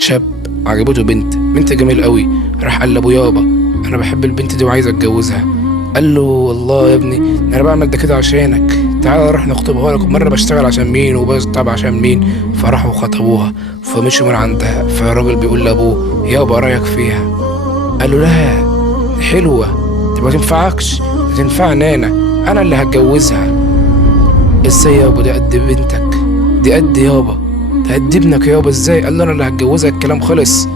شاب عجبته بنت جميل قوي. راح قال لابو يابا انا بحب البنت دي وعايز اتجوزها. قال له والله يا ابني انا بعمل ده كده عشانك، تعالى نروح نخطبها لك. مرة بشتغل عشان مين وبشتغل عشان مين. فراحوا خطبوها فمشوا من عندها. فالراجل بيقول لابوه يابا رايك فيها؟ قال له لا دي حلوه، دي ما تنفعكش، دي تنفعني انا اللي هتجوزها. ازاي يابا؟ دي قد بنتك، دي قد يابا، ده قد ابنك يابا. ازاي؟ قال له انا اللي هتجوزها. الكلام خلص،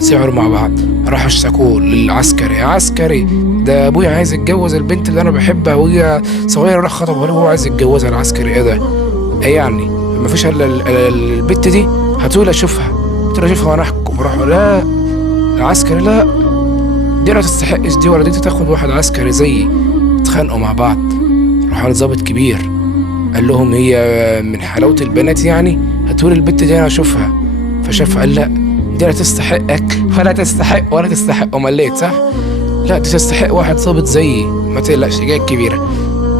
سعروا مع بعض. راحوا اشتكوه للعسكري. يا عسكري ده ابويا عايز يتجوز البنت اللي انا بحبها وهي صغيره، راح خطبها له وهو عايز يتجوزها. العسكري ايه ده؟ ايه يعني مفيش الا البت دي؟ هاتولي اشوفها. قلت له اشوفها وانا احكم. راحوا لا العسكري لا دي ما تستحقش دي، ولا دي تاخد واحد عسكري زيي. اتخانقوا مع بعض. راحوا لظابط كبير قال لهم هي من حلاوه البنات يعني هاتولي البت دي انا اشوفها. فشافها قال لا دي لا تستحقك ولا تستحق ولا تستحق. مليت صح؟ لا دي تستحق واحد ظابط زيي، ما تقلقش جايه كبيره.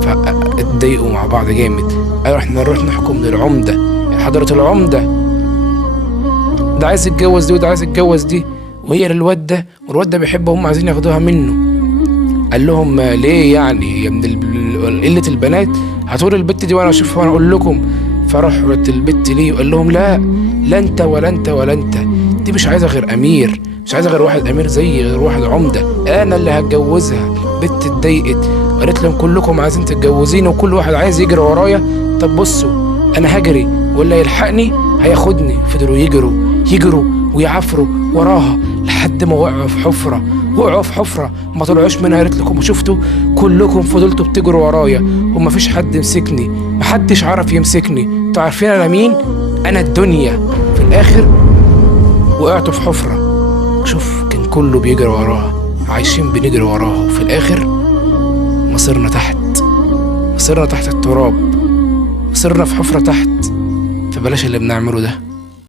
فاتضايقوا مع بعض جامد. قالوا احنا نروح نحكم للعمده. يا حضره العمده ده عايز يتجوز دي وده عايز يتجوز دي، وهي للواد ده والواد ده بيحبها وهم عايزين ياخدوها منه. قال لهم ليه يعني يا من قله البنات؟ هاتولي البت دي وانا اشوفها وانا اقول لكم. فراحوا البت ليه وقال لهم لا لا انت ولا انت ولا انت، دي مش عايزه غير امير، مش عايزه غير واحد امير زيي، غير واحد عمده، انا اللي هتجوزها. بنت اتضايقت قالت لهم كلكم عايزين تتجوزيني وكل واحد عايز يجري ورايا، طب بصوا انا هجري واللي يلحقني هياخدني. فضلوا يجروا ويعفروا وراها لحد ما وقعوا في حفره ما طلعوش منها. قالت لكم شفتوا كلكم فضلتوا بتجروا ورايا ومفيش حد يمسكني، محدش عرف يمسكني. انتوا عارفين انا مين؟ انا الدنيا. في الاخر وقعتوا في حفره. شوف كان كله بيجري وراها، عايشين بنجري وراها، وفي الاخر مصيرنا تحت التراب، مصيرنا في حفره تحت. فبلاش اللي بنعمله ده.